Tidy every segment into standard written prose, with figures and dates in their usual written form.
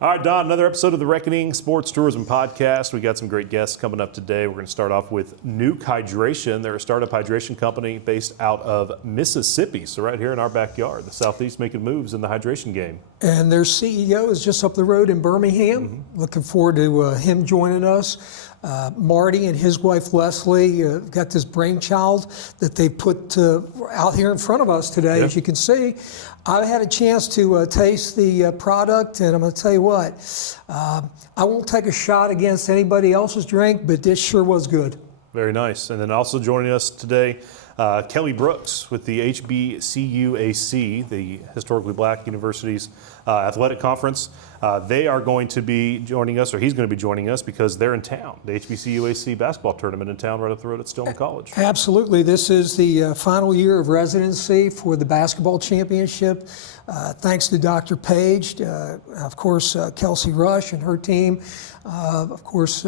All right, Don, another episode of the Reckoning Sports Tourism Podcast. We got some great guests coming up today. We're going to start off with Nuke Hydration. They're a startup hydration company based out of Mississippi, so right here in our backyard, the Southeast making moves in the hydration game. And their CEO is just up the road in Birmingham. Looking forward to him joining us. Marty and his wife Leslie got this brainchild that they put out here in front of us today, as you can see. I had a chance to taste the product, and I'm going to tell you what, I won't take a shot against anybody else's drink, but this sure was good. Very nice. And then also joining us today, Kelly Brooks with the HBCUAC, the Historically Black Universities Athletic Conference. They are going to be joining us, or he's going to be joining us, because they're in town. The HBCUAC basketball tournament in town right up the road at Stillman College. Absolutely. This is the final year of residency for the basketball championship. Thanks to Dr. Page, of course, Kelsey Rush and her team. Of course,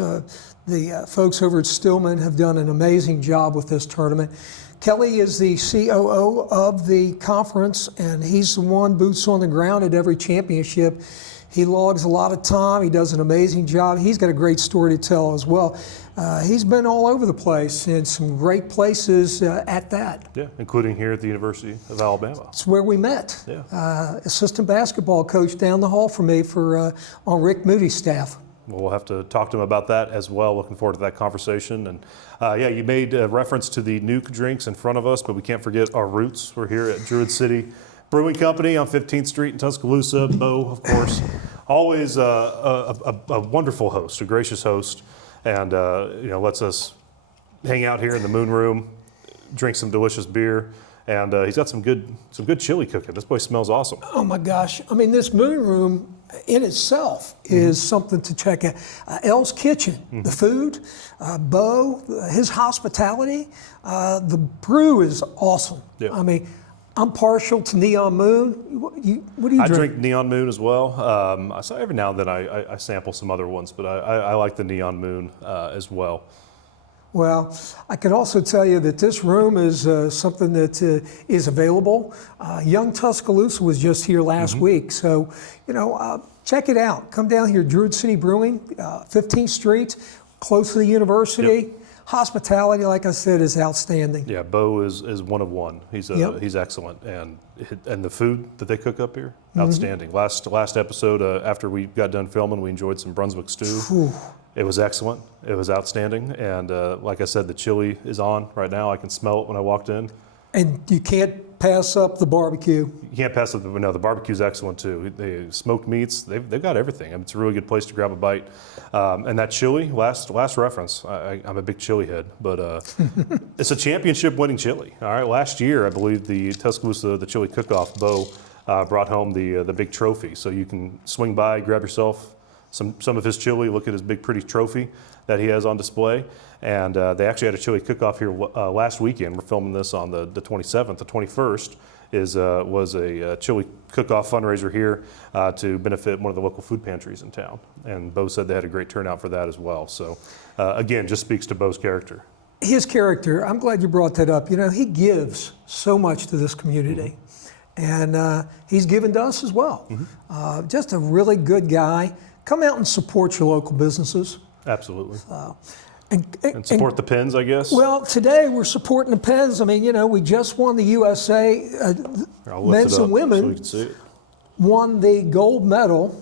the folks over at Stillman have done an amazing job with this tournament. Kelly is the COO of the conference, and he's the one boots on the ground at every championship. He logs a lot of time. He does an amazing job. He's got a great story to tell as well. He's been all over the place in some great places at that. Yeah, including here at the University of Alabama. It's where we met. Yeah. Assistant basketball coach down the hall from me on Rick Moody's staff. Well, we'll have to talk to him about that as well. Looking forward to that conversation. And yeah, you made reference to the Nuke drinks in front of us, but we can't forget our roots. We're here at Druid City Brewing Company on 15th Street in Tuscaloosa. Bo, of course, always a wonderful host, a gracious host, and lets us hang out here in the Moon Room, drink some delicious beer. And he's got some good chili cooking. This place smells awesome. Oh my gosh! I mean, this Moon Room in itself is something to check out. Elle's Kitchen, the food, Bo, his hospitality, the brew is awesome. Yeah. I mean, I'm partial to Neon Moon. What do you drink? I drink Neon Moon as well. So every now and then I sample some other ones, but I like the Neon Moon as well. Well, I can also tell you that this room is something that is available. Young Tuscaloosa was just here last week, so check it out. Come down here, Druid City Brewing, 15th Street, close to the university. Yep. Hospitality, like I said, is outstanding. Yeah, Bo is one of one. He's excellent, and the food that they cook up here, outstanding. Last episode, after we got done filming, we enjoyed some Brunswick stew. Whew. It was excellent. It was outstanding, and like I said, the chili is on right now. I can smell it when I walked in. And you can't pass up the barbecue. You can't pass up the barbecue's excellent too. They smoked meats. They've got everything. I mean, it's a really good place to grab a bite. And that chili, last reference. I'm a big chili head, but it's a championship-winning chili. All right, last year I believe the Tuscaloosa the chili cook-off, Bo brought home the big trophy. So you can swing by, grab yourself some of his chili, look at his big pretty trophy that he has on display. And they actually had a chili cook-off here last weekend. We're filming this on the 27th. The 21st was a chili cook-off fundraiser here to benefit one of the local food pantries in town. And Bo said they had a great turnout for that as well. So again, just speaks to Bo's character. His character, I'm glad you brought that up. He gives so much to this community. And he's given to us as well. Just a really good guy. Come out and support your local businesses. Absolutely. And support the Pens, I guess? Well, today we're supporting the Pens. I mean, we just won the USA men's and women. So you can see it. Won the gold medal.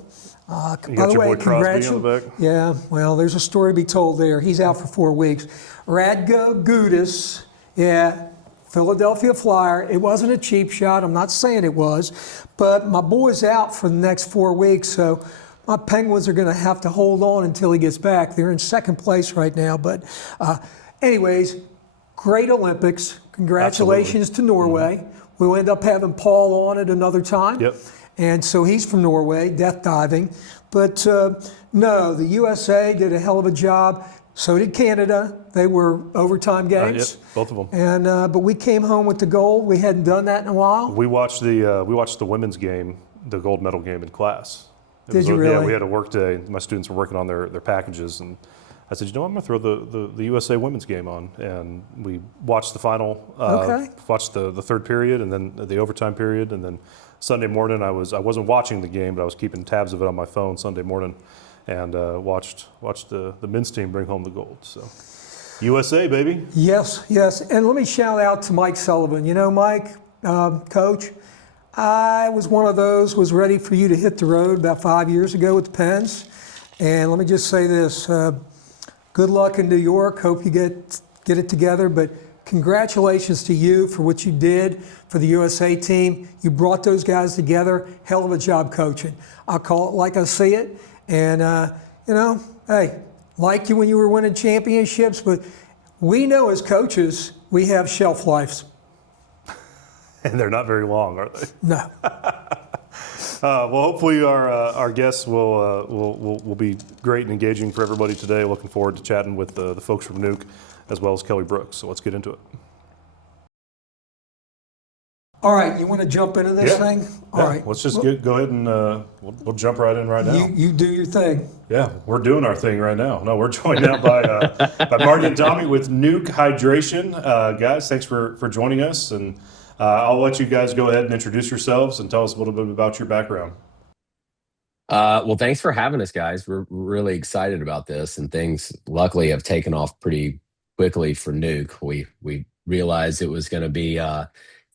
You got your boy Crosby on the back? Yeah, well, there's a story to be told there. He's out for 4 weeks. Radko Gudas, Philadelphia Flyer. It wasn't a cheap shot. I'm not saying it was. But my boy's out for the next 4 weeks, so my Penguins are going to have to hold on until he gets back. They're in second place right now. But anyways, great Olympics. Congratulations to Norway. We'll end up having Paul on at another time. Yep. And so he's from Norway, death diving. But no, the USA did a hell of a job. So did Canada. They were overtime games. Yep, both of them. And but we came home with the gold. We hadn't done that in a while. We watched the women's game, the gold medal game in class. Did you really? Yeah, we had a work day. My students were working on their packages, and I said, I'm going to throw the USA women's game on. And we watched the final, watched the third period, and then the overtime period, and then Sunday morning, I wasn't watching the game, but I was keeping tabs of it on my phone Sunday morning, and watched the men's team bring home the gold. So USA, baby. Yes, yes. And let me shout out to Mike Sullivan. You know, Mike, Coach, I was one of those, was ready for you to hit the road about 5 years ago with the Pens. And let me just say this, good luck in New York. Hope you get it together. But congratulations to you for what you did for the USA team. You brought those guys together. Hell of a job coaching. I'll call it like I see it. And, you know, hey, like you when you were winning championships, but we know as coaches, we have shelf lives. And they're not very long, are they? No. Well, hopefully our guests will be great and engaging for everybody today. Looking forward to chatting with the folks from Nuke as well as Kelly Brooks. So let's get into it. All right, you want to jump into this thing? All right. Let's just go ahead and we'll jump right in right now. You do your thing. Yeah, we're doing our thing right now. No, we're joined now by Marty and Tommy with Nuke Hydration. Guys, thanks for joining us. And I'll let you guys go ahead and introduce yourselves and tell us a little bit about your background. Well, thanks for having us, guys. We're really excited about this, and things luckily have taken off pretty quickly for Nuke. We realized it was going to be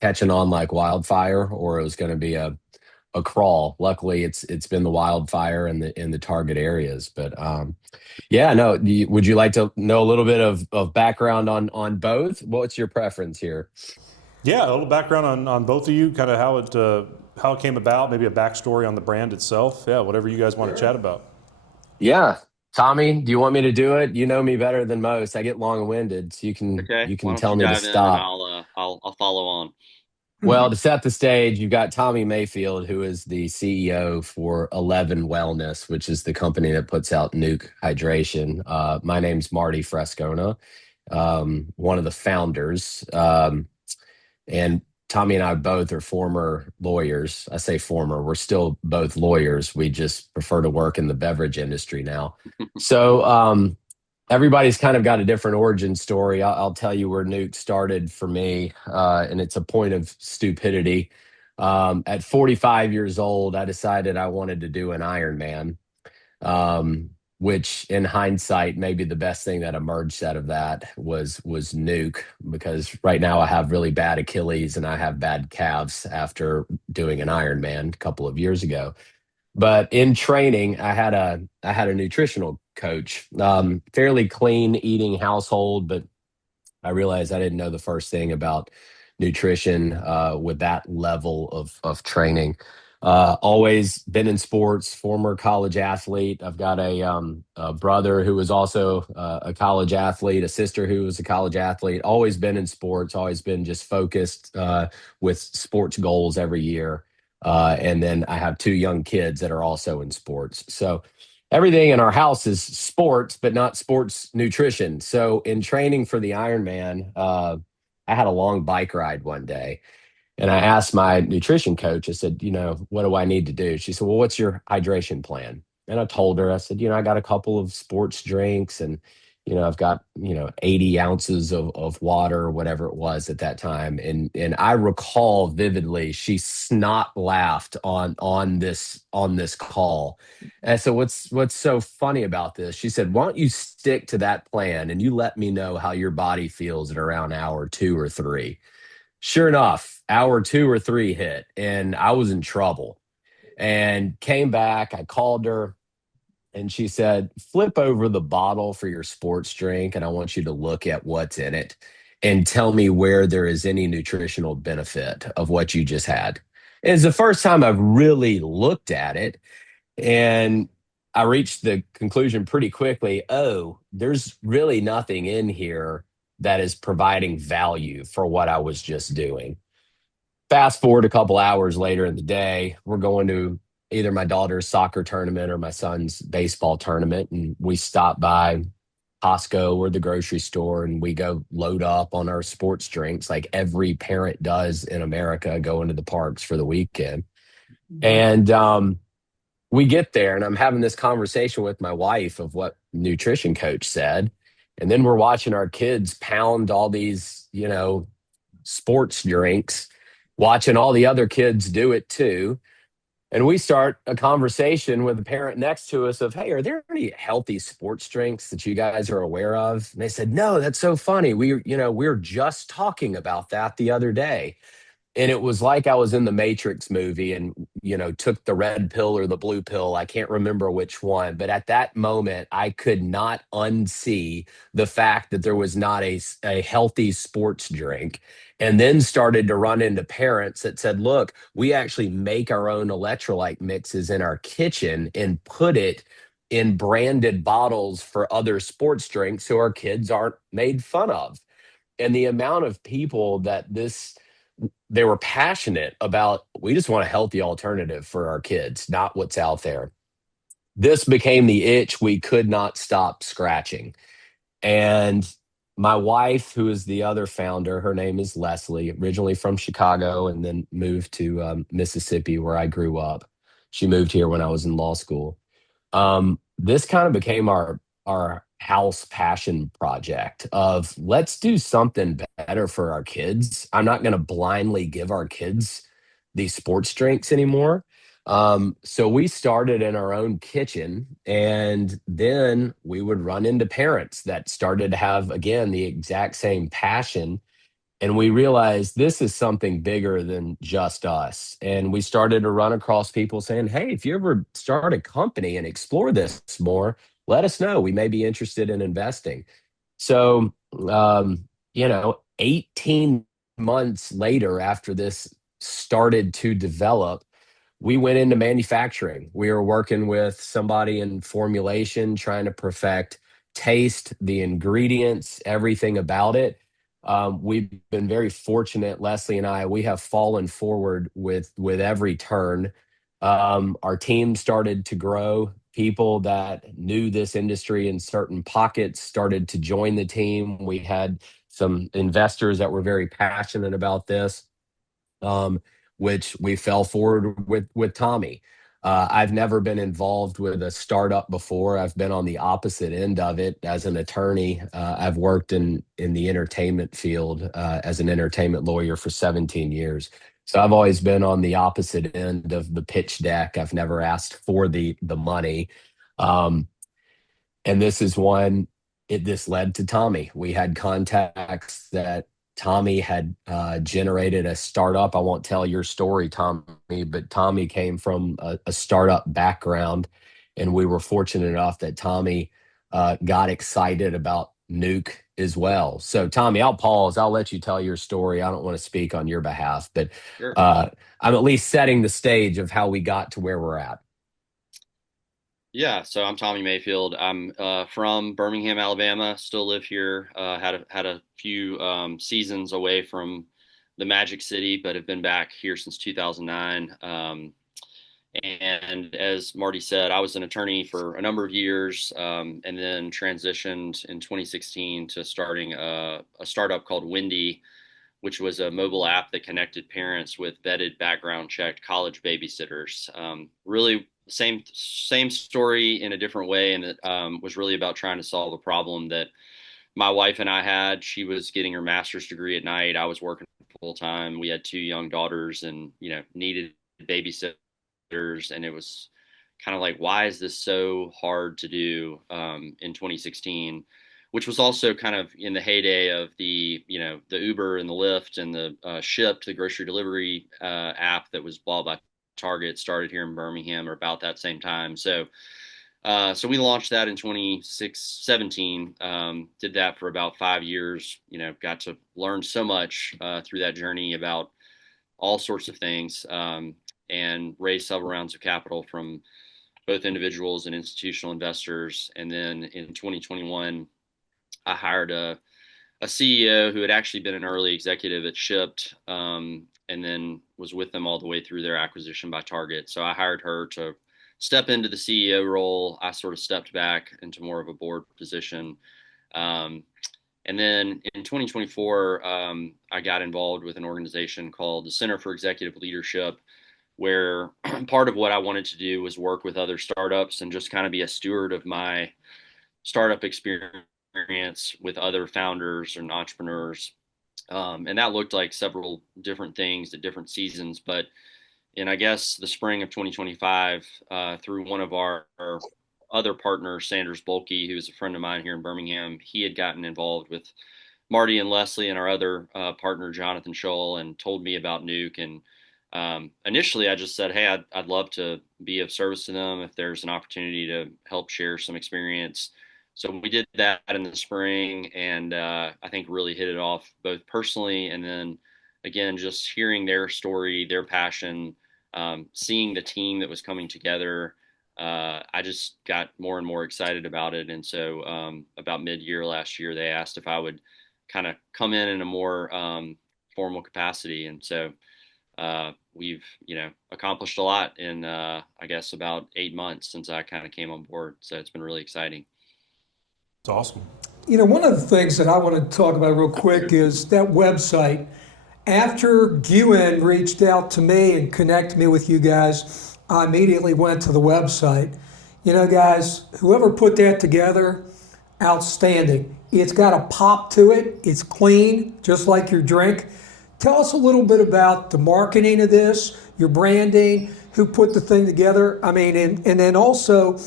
catching on like wildfire, or it was going to be a crawl. Luckily, it's been the wildfire in the target areas. But yeah, no. Would you like to know a little bit of background on both? What's your preference here? Yeah, a little background on both of you, kind of how it came about, maybe a backstory on the brand itself. Yeah, whatever you guys want to chat about. Yeah. Tommy, do you want me to do it? You know me better than most. I get long-winded, so you can tell me to stop. I'll follow on. Well, to set the stage, you've got Tommy Mayfield, who is the CEO for 11 Wellness, which is the company that puts out Nuke Hydration. My name's Marty Frescona, one of the founders. And Tommy and I both are former lawyers. I say former, we're still both lawyers. We just prefer to work in the beverage industry now. So everybody's kind of got a different origin story. I'll tell you where Nuke started for me, and it's a point of stupidity. At 45 years old, I decided I wanted to do an Ironman. Which in hindsight, maybe the best thing that emerged out of that was Nuke, because right now I have really bad Achilles and I have bad calves after doing an Ironman a couple of years ago. But in training, I had a nutritional coach, fairly clean eating household, but I realized I didn't know the first thing about nutrition with that level of training. Always been in sports, former college athlete. I've got a brother who was also a college athlete, a sister who was a college athlete. Always been in sports, always been just focused with sports goals every year. And then I have two young kids that are also in sports. So everything in our house is sports, but not sports nutrition. So in training for the Ironman, I had a long bike ride one day. And I asked my nutrition coach, I said, what do I need to do? She said, well, what's your hydration plan? And I told her, I said, I got a couple of sports drinks and, I've got, 80 ounces of water or whatever it was at that time. And I recall vividly, she snot laughed on this call. And I said, what's so funny about this? She said, why don't you stick to that plan and you let me know how your body feels at around hour 2 or 3. Sure enough, hour 2 or 3 hit and I was in trouble and came back. I called her and she said, flip over the bottle for your sports drink. And I want you to look at what's in it and tell me where there is any nutritional benefit of what you just had. And it's the first time I've really looked at it. And I reached the conclusion pretty quickly. Oh, there's really nothing in here that is providing value for what I was just doing. Fast forward a couple hours later in the day, we're going to either my daughter's soccer tournament or my son's baseball tournament. And we stop by Costco or the grocery store and we go load up on our sports drinks like every parent does in America, going to the parks for the weekend. And we get there and I'm having this conversation with my wife of what nutrition coach said. And then we're watching our kids pound all these, sports drinks. watching all the other kids do it too. And we start a conversation with the parent next to us of, hey, are there any healthy sports drinks that you guys are aware of? And they said, no, that's so funny. We're just talking about that the other day. And it was like I was in the Matrix movie and, took the red pill or the blue pill. I can't remember which one. But at that moment, I could not unsee the fact that there was not a healthy sports drink. And then started to run into parents that said, look, we actually make our own electrolyte mixes in our kitchen and put it in branded bottles for other sports drinks so our kids aren't made fun of. And the amount of people that they were passionate about, we just want a healthy alternative for our kids, not what's out there. This became the itch we could not stop scratching. And my wife, who is the other founder, her name is Leslie, originally from Chicago and then moved to Mississippi, where I grew up. She moved here when I was in law school. This kind of became our house passion project of let's do something better for our kids. I'm not going to blindly give our kids these sports drinks anymore. So we started in our own kitchen, and then we would run into parents that started to have, again, the exact same passion. And we realized this is something bigger than just us. And we started to run across people saying, hey, if you ever start a company and explore this more, let us know. We may be interested in investing. So, 18 months later, after this started to develop, we went into manufacturing. We were working with somebody in formulation, trying to perfect taste, the ingredients, everything about it. We've been very fortunate, Leslie and I. We have fallen forward with every turn. Our team started to grow. People that knew this industry in certain pockets started to join the team. We had some investors that were very passionate about this, um, which we fell forward with Tommy. I've never been involved with a startup before. I've been on the opposite end of it as an attorney. I've worked in the entertainment field as an entertainment lawyer for 17 years. So I've always been on the opposite end of the pitch deck. I've never asked for the money. Um, and this is one, this led to Tommy. We had contacts that Tommy had generated a startup. I won't tell your story, Tommy, but Tommy came from a startup background. And we were fortunate enough that Tommy got excited about Nuke as well. So, Tommy, I'll pause. I'll let you tell your story. I don't want to speak on your behalf, but Sure. I'm at least setting the stage of how we got to where we're at. Yeah, so I'm Tommy Mayfield. I'm from Birmingham, Alabama. Still live here. Had a few seasons away from the Magic City, but have been back here since 2009. And as Marty said, I was an attorney for a number of years, and then transitioned in 2016 to starting a startup called Wendy, which was a mobile app that connected parents with vetted, background checked college babysitters. Really, same story in a different way, and it was really about trying to solve a problem that my wife and I had. She was getting her master's degree at night. I was working full time. We had two young daughters, and needed babysitters, and it was kind of like, why is this so hard to do in 2016? Which was also kind of in the heyday of the Uber and the Lyft and the Shipt, the grocery delivery app that was bought by Target, started here in Birmingham or about that same time. So we launched that in 2017. Did that for about 5 years. Got to learn so much through that journey about all sorts of things, and raised several rounds of capital from both individuals and institutional investors. And then in 2021, I hired a CEO who had actually been an early executive at Shipt, and then was with them all the way through their acquisition by Target. So I hired her to step into the CEO role. I sort of stepped back into more of a board position. And then in 2024, I got involved with an organization called the Center for Executive Leadership, where part of what I wanted to do was work with other startups and just kind of be a steward of my startup experience with other founders and entrepreneurs, And that looked like several different things at different seasons. But in, I guess, the spring of 2025, through one of our other partners, Sanders Bulkey, who is a friend of mine here in Birmingham, he had gotten involved with Marty and Leslie and our other partner, Jonathan Scholl, and told me about Nuke. And initially, I just said, hey, I'd love to be of service to them if there's an opportunity to help share some experience. So we did that in the spring, and I think really hit it off both personally, and then again, just hearing their story, their passion, seeing the team that was coming together. I just got more and more excited about it. And so about mid-year last year, they asked if I would kind of come in a more formal capacity. And so we've, accomplished a lot in, I guess, about 8 months since I kind of came on board. So it's been really exciting. It's awesome. One of the things that I want to talk about real quick is that website. After Gwen reached out to me and connected me with you guys, I immediately went to the website. Guys, whoever put that together, outstanding. It's got a pop to it. It's clean, just like your drink. Tell us a little bit about the marketing of this, your branding, who put the thing together. I mean, and then also,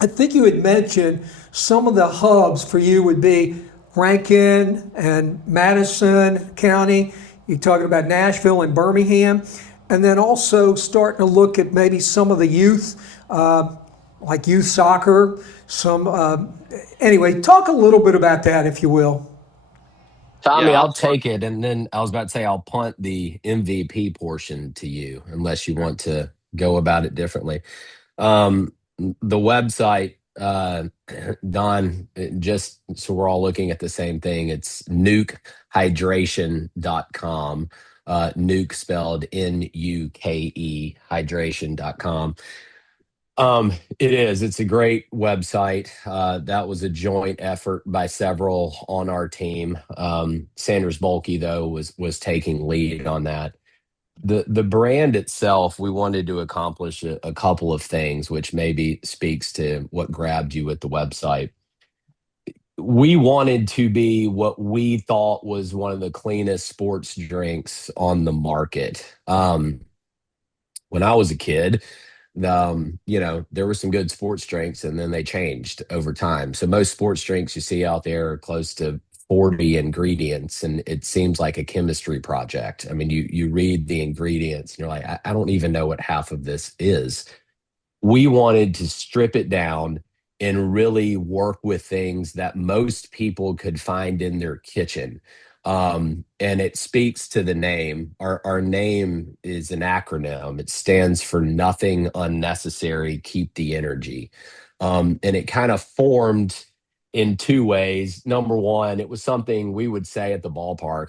I think you had mentioned some of the hubs for you would be Rankin and Madison County. You're talking about Nashville and Birmingham. And then also starting to look at maybe some of the youth, like youth soccer. Anyway, talk a little bit about that, if you will. Tommy, Yeah, I'll take it. And then I was about to say, I'll punt the MVP portion to you, unless you want to go about it differently. The website, Don, just so we're all looking at the same thing, it's nukehydration.com. Nuke spelled Nuke, hydration.com. It is. It's a great website. That was a joint effort by several on our team. Sanders Bulkey, though, was taking lead on that. The brand itself, we wanted to accomplish a couple of things, which maybe speaks to what grabbed you at the website. We wanted to be what we thought was one of the cleanest sports drinks on the market. When I was a kid, there were some good sports drinks, and then they changed over time. So most sports drinks you see out there are close to 40 ingredients, and it seems like a chemistry project. I mean, you read the ingredients and you're like, I don't even know what half of this is. We wanted to strip it down and really work with things that most people could find in their kitchen. And it speaks to the name. Our name is an acronym. It stands for Nothing Unnecessary, Keep the Energy. And it kind of formed in two ways. Number one, it was something we would say at the ballpark,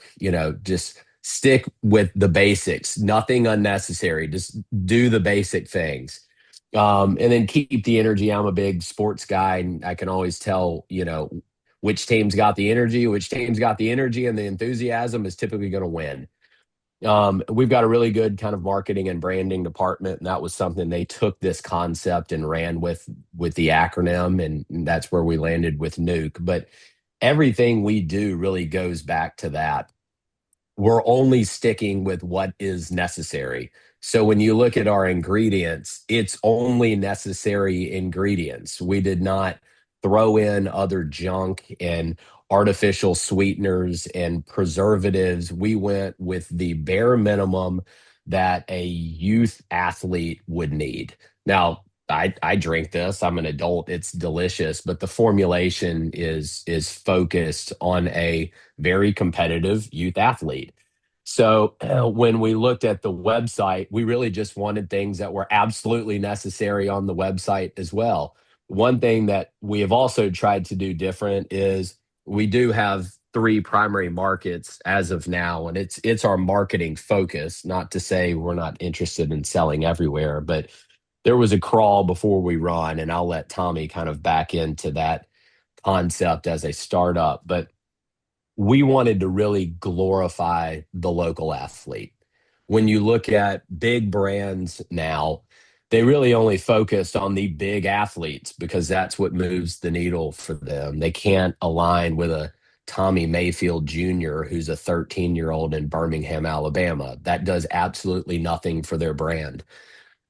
just stick with the basics, nothing unnecessary, just do the basic things. And then keep the energy. I'm a big sports guy, and I can always tell, which team's got the energy, and the enthusiasm is typically going to win. We've got a really good kind of marketing and branding department, and that was something they took this concept and ran with the acronym, and that's where we landed with Nuke. But everything we do really goes back to that. We're only sticking with what is necessary. So when you look at our ingredients, it's only necessary ingredients. We did not throw in other junk and artificial sweeteners and preservatives. We went with the bare minimum that a youth athlete would need. Now, I drink this. I'm an adult. It's delicious, but the formulation is focused on a very competitive youth athlete. So when we looked at the website, we really just wanted things that were absolutely necessary on the website as well. One thing that we have also tried to do different is we do have three primary markets as of now, and it's our marketing focus. Not to say we're not interested in selling everywhere, but there was a crawl before we run, and I'll let Tommy kind of back into that concept as a startup. But we wanted to really glorify the local athlete. When you look at big brands now, they really only focus on the big athletes because that's what moves the needle for them. They can't align with a Tommy Mayfield Jr., who's a 13-year-old in Birmingham, Alabama. That does absolutely nothing for their brand,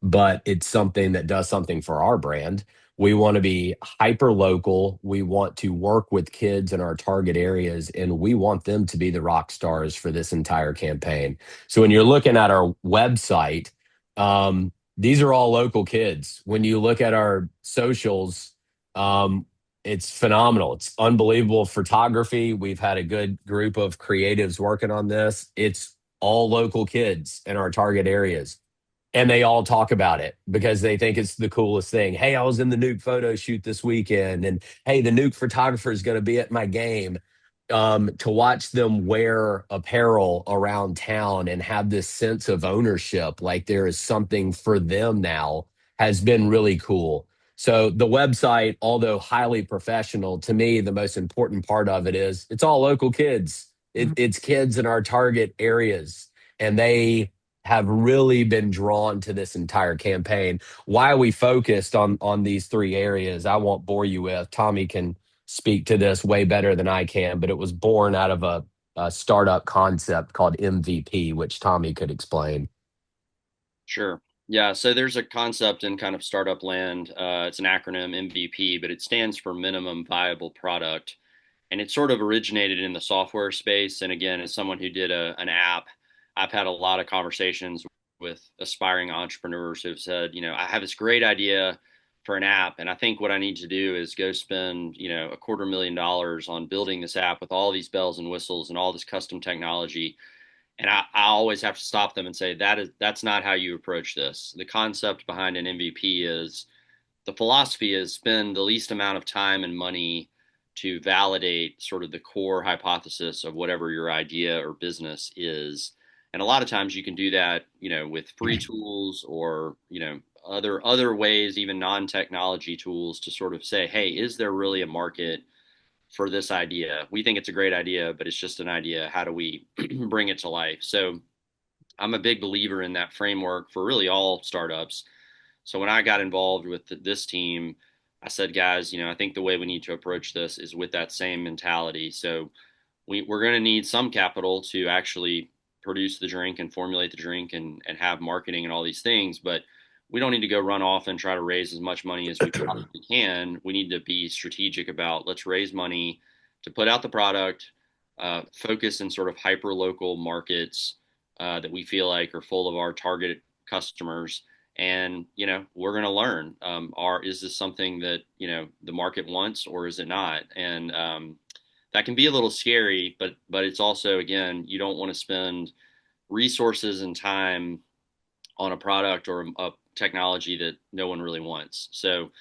but it's something that does something for our brand. We want to be hyper local. We want to work with kids in our target areas, and we want them to be the rock stars for this entire campaign. So when you're looking at our website, these are all local kids. When you look at our socials, it's phenomenal. It's unbelievable photography. We've had a good group of creatives working on this. It's all local kids in our target areas. And they all talk about it because they think it's the coolest thing. Hey, I was in the Nuke photo shoot this weekend, and hey, the Nuke photographer is going to be at my game. To watch them wear apparel around town and have this sense of ownership, like there is something for them now, has been really cool. So the website, although highly professional, to me, the most important part of it is it's all local kids. It's kids in our target areas, and they have really been drawn to this entire campaign. Why we focused on these three areas, I won't bore you with. Tommy can speak to this way better than I can, but it was born out of a startup concept called MVP, which Tommy could explain. Sure. Yeah. So there's a concept in kind of startup land. It's an acronym MVP, but it stands for minimum viable product. And it sort of originated in the software space. And again, as someone who did an app, I've had a lot of conversations with aspiring entrepreneurs who've said, I have this great idea for an app, and I think what I need to do is go spend, $250,000 on building this app with all these bells and whistles and all this custom technology. And I always have to stop them and say, that's not how you approach this. The concept behind an MVP is, the philosophy is spend the least amount of time and money to validate sort of the core hypothesis of whatever your idea or business is. And a lot of times you can do that, with free tools or, other ways, even non-technology tools, to sort of say, hey, is there really a market for this idea? We think it's a great idea, but it's just an idea. How do we bring it to life? So I'm a big believer in that framework for really all startups. So when I got involved with this team, I said, guys, I think the way we need to approach this is with that same mentality. So we're going to need some capital to actually produce the drink and formulate the drink and have marketing and all these things. But we don't need to go run off and try to raise as much money as we possibly can. We need to be strategic about, let's raise money to put out the product, focus in sort of hyper local markets that we feel like are full of our target customers. And, we're going to learn, is this something that, the market wants, or is it not? And that can be a little scary, but it's also, again, you don't want to spend resources and time on a product or a technology that no one really wants. So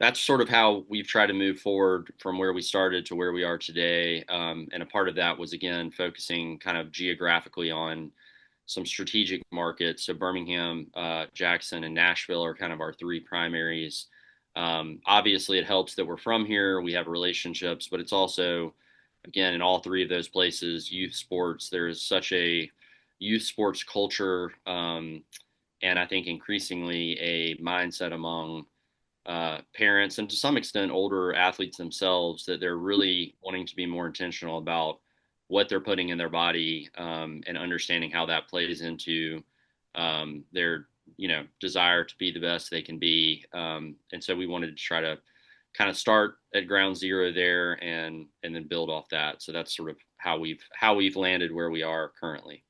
that's sort of how we've tried to move forward from where we started to where we are today. And a part of that was, again, focusing kind of geographically on some strategic markets. So Birmingham, Jackson, and Nashville are kind of our three primaries. Obviously, it helps that we're from here. We have relationships, but it's also, again, in all three of those places, youth sports. There's such a youth sports culture, and I think increasingly a mindset among parents and to some extent older athletes themselves that they're really wanting to be more intentional about what they're putting in their body, and understanding how that plays into their desire to be the best they can be. And so we wanted to try to kind of start at ground zero there and then build off that. So that's sort of how we've landed where we are currently.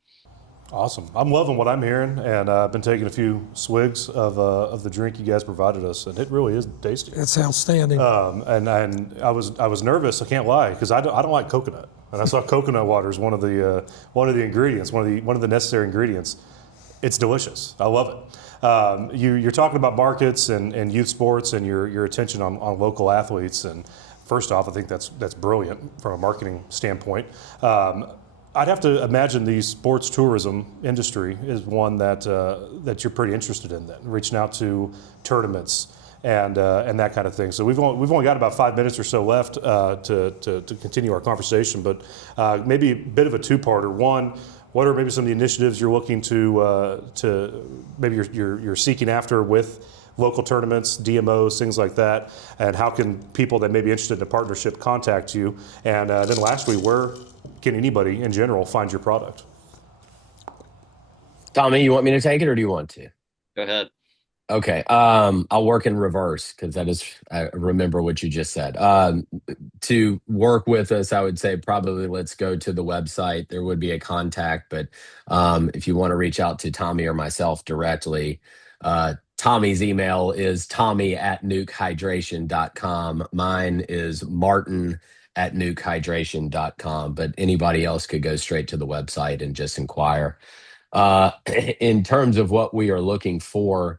Awesome. I'm loving what I'm hearing, and I've been taking a few swigs of the drink you guys provided us, and it really is tasty. It's outstanding. And I was nervous. I can't lie, because I don't like coconut, and I saw coconut water as one of the ingredients, one of the necessary ingredients. It's delicious. I love it. You're talking about markets and youth sports and your attention on local athletes, and first off, I think that's brilliant from a marketing standpoint. I'd have to imagine the sports tourism industry is one that you're pretty interested in. Then reaching out to tournaments and that kind of thing. So we've only got about 5 minutes or so left to continue our conversation, but maybe a bit of a two-parter. One, what are maybe some of the initiatives you're looking to maybe you're seeking after with local tournaments, DMOs, things like that, and how can people that may be interested in a partnership contact you? And then lastly, where can anybody in general find your product? Tommy, you want me to take it or do you want to? Go ahead. Okay. I'll work in reverse because I remember what you just said. To work with us, I would say probably let's go to the website. There would be a contact, but if you want to reach out to Tommy or myself directly, Tommy's email is tommy@nukehydration.com. Mine is martin@nukehydration.com, but anybody else could go straight to the website and just inquire. In terms of what we are looking for,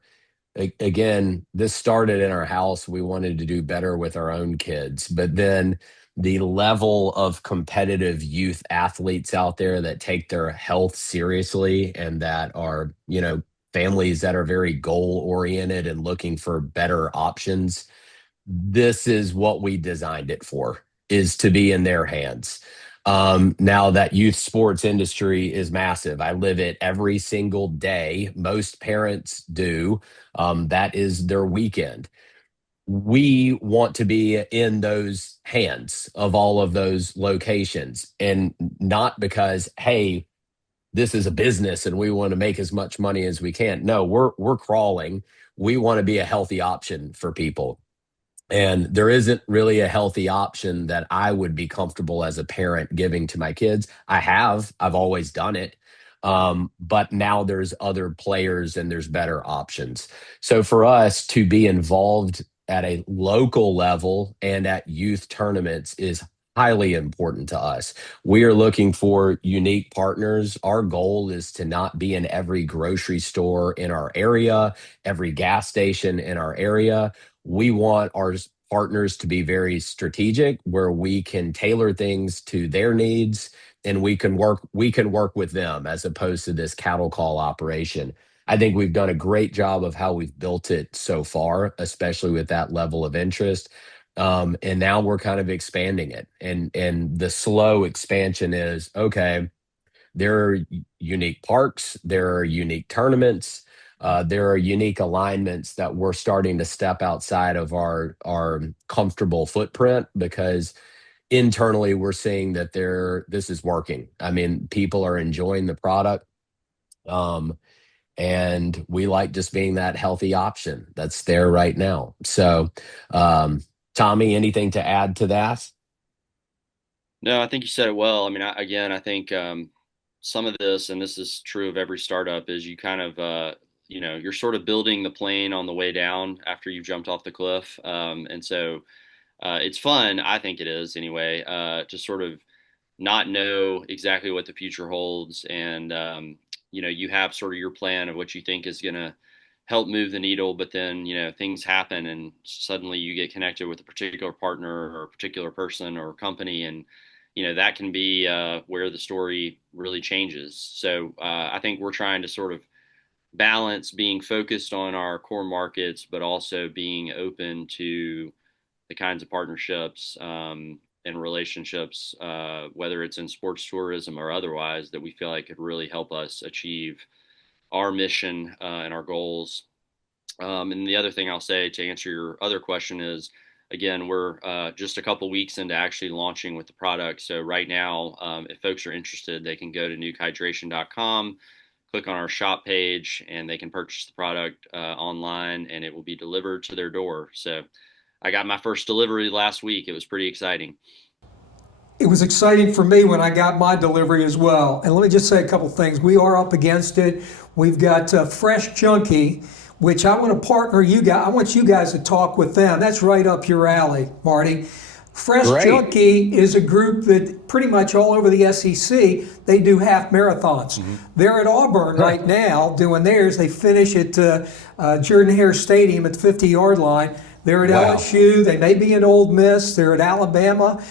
again, this started in our house. We wanted to do better with our own kids, but then the level of competitive youth athletes out there that take their health seriously and that are, families that are very goal oriented and looking for better options. This is what we designed it for, is to be in their hands. Now that youth sports industry is massive. I live it every single day. Most parents do. That is their weekend. We want to be in those hands of all of those locations, and not because, hey, this is a business and we want to make as much money as we can. No, we're crawling. We want to be a healthy option for people. And there isn't really a healthy option that I would be comfortable as a parent giving to my kids. I've always done it. But now there's other players and there's better options. So for us to be involved at a local level and at youth tournaments is highly important to us. We are looking for unique partners. Our goal is to not be in every grocery store in our area, every gas station in our area. We want our partners to be very strategic, where we can tailor things to their needs and we can work with them, as opposed to this cattle call operation. I think we've done a great job of how we've built it so far, especially with that level of interest. And now we're kind of expanding it. And the slow expansion is, okay, there are unique parks, there are unique tournaments, there are unique alignments that we're starting to step outside of our comfortable footprint, because internally we're seeing that this is working. I mean, people are enjoying the product. And we like just being that healthy option that's there right now. So, Tommy, anything to add to that? No, I think you said it well. I mean, I think some of this, and this is true of every startup, is you kind of, you're sort of building the plane on the way down after you've jumped off the cliff. And so it's fun, I think it is anyway, to sort of not know exactly what the future holds. And, you have sort of your plan of what you think is going to help move the needle, but then, things happen and suddenly you get connected with a particular partner or a particular person or company. And, that can be where the story really changes. So I think we're trying to sort of balance being focused on our core markets, but also being open to the kinds of partnerships and relationships, whether it's in sports tourism or otherwise, that we feel like could really help us achieve our mission and our goals. And the other thing I'll say to answer your other question is, again, we're just a couple weeks into actually launching with the product. So right now, if folks are interested, they can go to nukehydration.com, click on our shop page, and they can purchase the product online, and it will be delivered to their door. So I got my first delivery last week. It was pretty exciting. It was exciting for me when I got my delivery as well. And let me just say a couple things. We are up against it. We've got Fresh Junkie, which I want to partner you guys. I want you guys to talk with them. That's right up your alley, Marty. Fresh Great. Junkie is a group that pretty much all over the SEC, they do half marathons. Mm-hmm. They're at Auburn right now doing theirs. They finish at Jordan-Hare Stadium at the 50-yard line. They're at LSU. They may be in Ole Miss. They're at Alabama.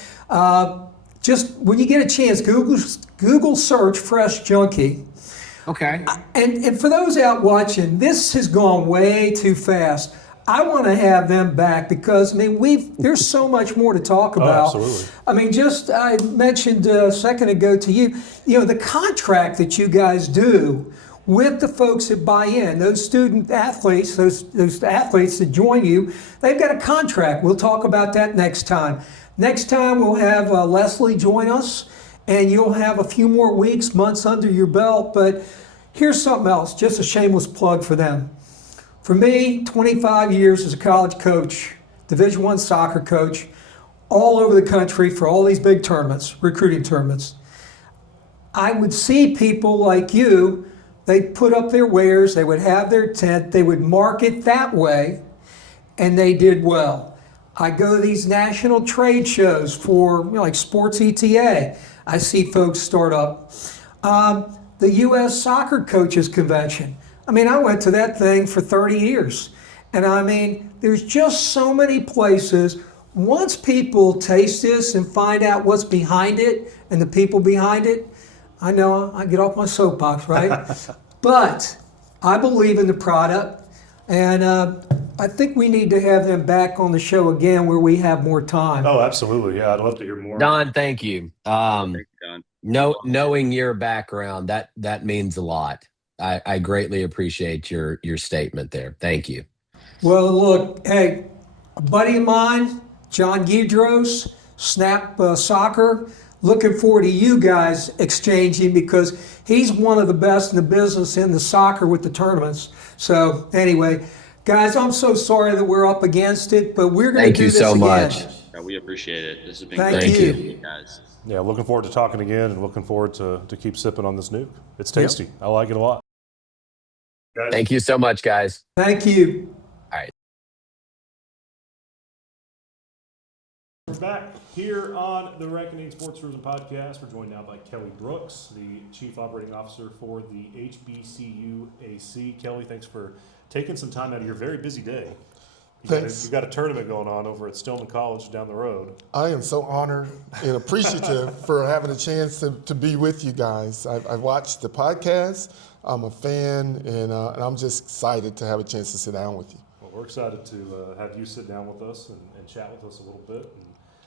Just when you get a chance, Google search Fresh Junkie. Okay. And for those out watching, this has gone way too fast. I want to have them back because, I mean, there's so much more to talk about. Absolutely. I mean, I mentioned a second ago to you, the contract that you guys do with the folks that buy in. Those student athletes, those athletes that join you, they've got a contract. We'll talk about that next time. Next time we'll have Leslie join us, and you'll have a few more weeks, months under your belt. But here's something else, just a shameless plug for them. For me, 25 years as a college coach, Division I soccer coach, all over the country for all these big tournaments, recruiting tournaments. I would see people like you, they'd put up their wares, they would have their tent, they would market that way, and they did well. I go to these national trade shows for, like Sports ETA. I see folks start up. The U.S. Soccer Coaches Convention. I mean, I went to that thing for 30 years. And I mean, there's just so many places. Once people taste this and find out what's behind it and the people behind it, I know I get off my soapbox, right? But I believe in the product, and I think we need to have them back on the show again where we have more time. Oh, absolutely. Yeah, I'd love to hear more. Don, thank you. Thank you, Don. Knowing your background, that means a lot. I greatly appreciate your statement there. Thank you. Well, look, hey, a buddy of mine, John Guidros, Snap Soccer, looking forward to you guys exchanging because he's one of the best in the business in the soccer with the tournaments. So anyway, guys, I'm so sorry that we're up against it, but we're going to do this again. Thank you so much. Yeah, we appreciate it. This has been Thank great. you. Thank you, guys. Yeah, looking forward to talking again and looking forward to keep sipping on this nuke. It's tasty. Yep. I like it a lot. Guys. Thank you so much, guys. Thank you. All right. We're back here on the Reckoning Sports Tourism Podcast. We're joined now by Kelly Brooks, the Chief Operating Officer for the HBCUAC. Kelly, thanks for taking some time out of your very busy day. You've got a tournament going on over at Spelman College down the road. I am so honored and appreciative for having a chance to be with you guys. I've watched the podcast. I'm a fan, and I'm just excited to have a chance to sit down with you. Well, we're excited to have you sit down with us and chat with us a little bit.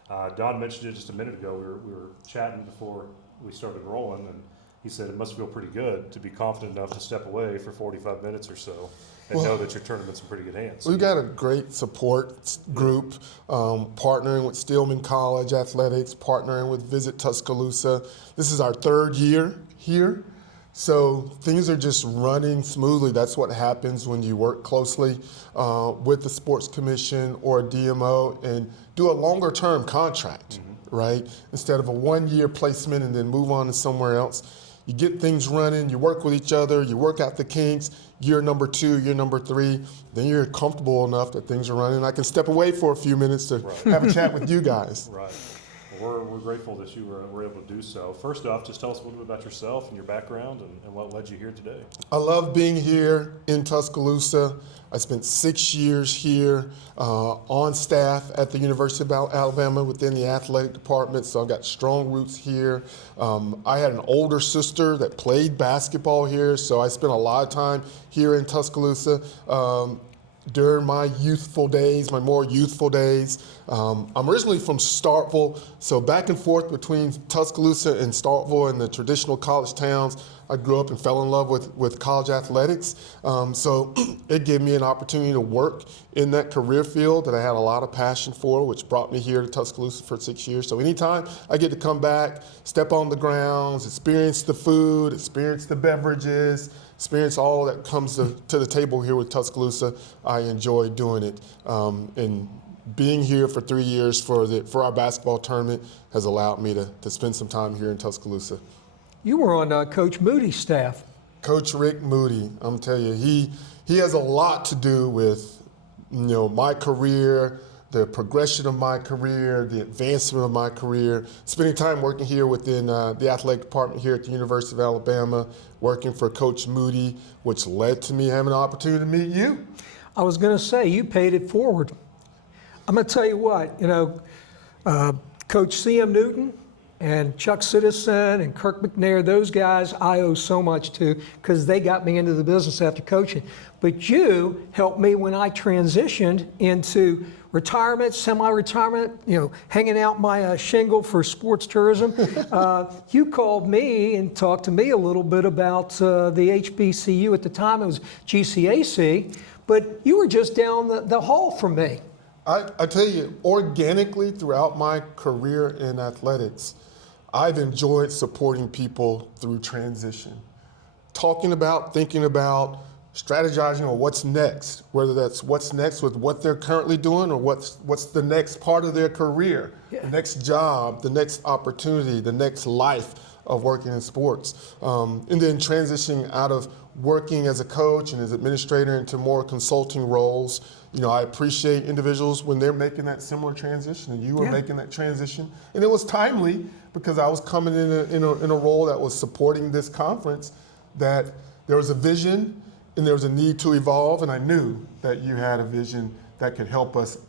And Don mentioned it just a minute ago. We were chatting before we started rolling, and he said it must feel pretty good to be confident enough to step away for 45 minutes or so and know that your tournament's in pretty good hands. We've got a great support group, partnering with Spelman College Athletics, partnering with Visit Tuscaloosa. This is our third year here. So things are just running smoothly. That's what happens when you work closely with the Sports Commission or a DMO and do a longer term contract, right? Instead of a 1 year placement and then move on to somewhere else. You get things running, you work with each other, you work out the kinks, year number 2, year number 3, then you're comfortable enough that things are running. I can step away for a few minutes to have a chat with you guys. Right. Well, we're grateful that you were able to do so. First off, just tell us a little bit about yourself and your background and what led you here today. I love being here in Tuscaloosa. I spent 6 years here on staff at the University of Alabama within the athletic department, so I've got strong roots here. I had an older sister that played basketball here, so I spent a lot of time here in Tuscaloosa. During my youthful days, my more youthful days. I'm originally from Starkville, so back and forth between Tuscaloosa and Starkville and the traditional college towns. I grew up and fell in love with college athletics, so it gave me an opportunity to work in that career field that I had a lot of passion for, which brought me here to Tuscaloosa for 6 years. So anytime I get to come back, step on the grounds, experience the food, experience the beverages, experience all that comes to the table here with Tuscaloosa, I enjoy doing it. And being here for 3 years for our basketball tournament has allowed me to spend some time here in Tuscaloosa. You were on Coach Moody's staff. Coach Rick Moody, I'm telling you, he has a lot to do with my career, the progression of my career, the advancement of my career, spending time working here within the athletic department here at the University of Alabama, working for Coach Moody, which led to me having an opportunity to meet you. I was going to say, you paid it forward. I'm going to tell you what, Coach C.M. Newton and Chuck Citizen and Kirk McNair, those guys I owe so much to because they got me into the business after coaching. But you helped me when I transitioned into retirement, semi-retirement, hanging out my shingle for sports tourism. You called me and talked to me a little bit about the HBCU. At the time it was GCAC, but you were just down the hall from me. I tell you, organically throughout my career in athletics, I've enjoyed supporting people through transition. Talking about, thinking about, strategizing on what's next, whether that's what's next with what they're currently doing or what's the next part of their career, the next job, the next opportunity, the next life of working in sports. And then transitioning out of working as a coach and as administrator into more consulting roles. I appreciate individuals when they're making that similar transition, and you were making that transition. And it was timely because I was coming in a role that was supporting this conference, that there was a vision and there was a need to evolve, and I knew that you had a vision that could help us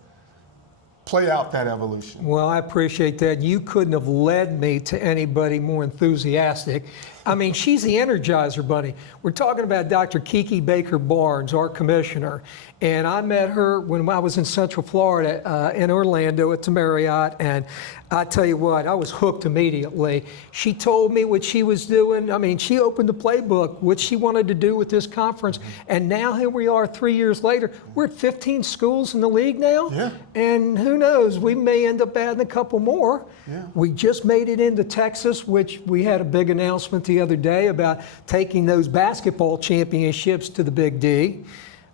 play out that evolution. Well, I appreciate that. You couldn't have led me to anybody more enthusiastic. I mean, she's the Energizer Bunny. We're talking about Dr. Kiki Baker Barnes, our commissioner, and I met her when I was in Central Florida, in Orlando at the Marriott, and I tell you what, I was hooked immediately. She told me what she was doing. I mean, she opened the playbook, what she wanted to do with this conference, and now here we are 3 years later. We're at 15 schools in the league now, and who knows, we may end up adding a couple more. We just made it into Texas, which we had a big announcement the other day about taking those basketball championships to the Big D.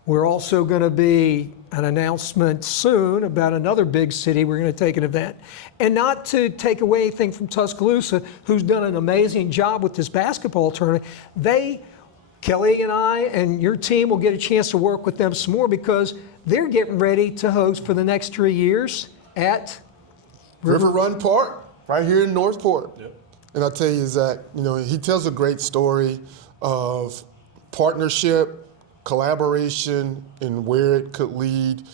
We're also going to be an announcement soon about another big city. We're going to take an event. And not to take away anything from Tuscaloosa, who's done an amazing job with this basketball tournament. Kelly and I and your team will get a chance to work with them some more because they're getting ready to host for the next 3 years at River Run Park, right here in Northport. And I tell you, Zach, he tells a great story of partnership, collaboration, and where it could lead.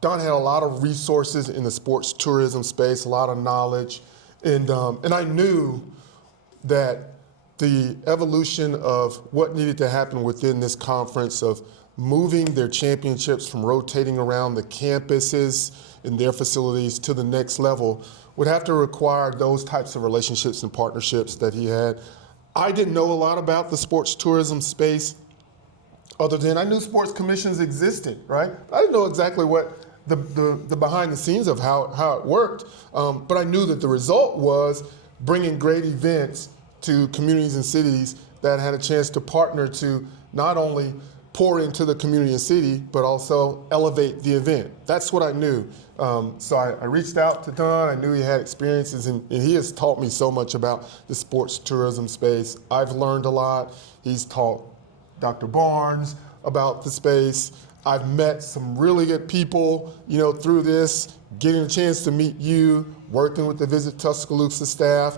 Don had a lot of resources in the sports tourism space, a lot of knowledge, and I knew that the evolution of what needed to happen within this conference of moving their championships from rotating around the campuses in their facilities to the next level would have to require those types of relationships and partnerships that he had. I didn't know a lot about the sports tourism space other than I knew sports commissions existed, right? I didn't know exactly what the behind the scenes of how it worked, but I knew that the result was bringing great events to communities and cities that had a chance to partner to not only pour into the community and city, but also elevate the event. That's what I knew. So I reached out to Don. I knew he had experiences, and he has taught me so much about the sports tourism space. I've learned a lot. He's taught Dr. Barnes about the space. I've met some really good people, through this, getting a chance to meet you, working with the Visit Tuscaloosa staff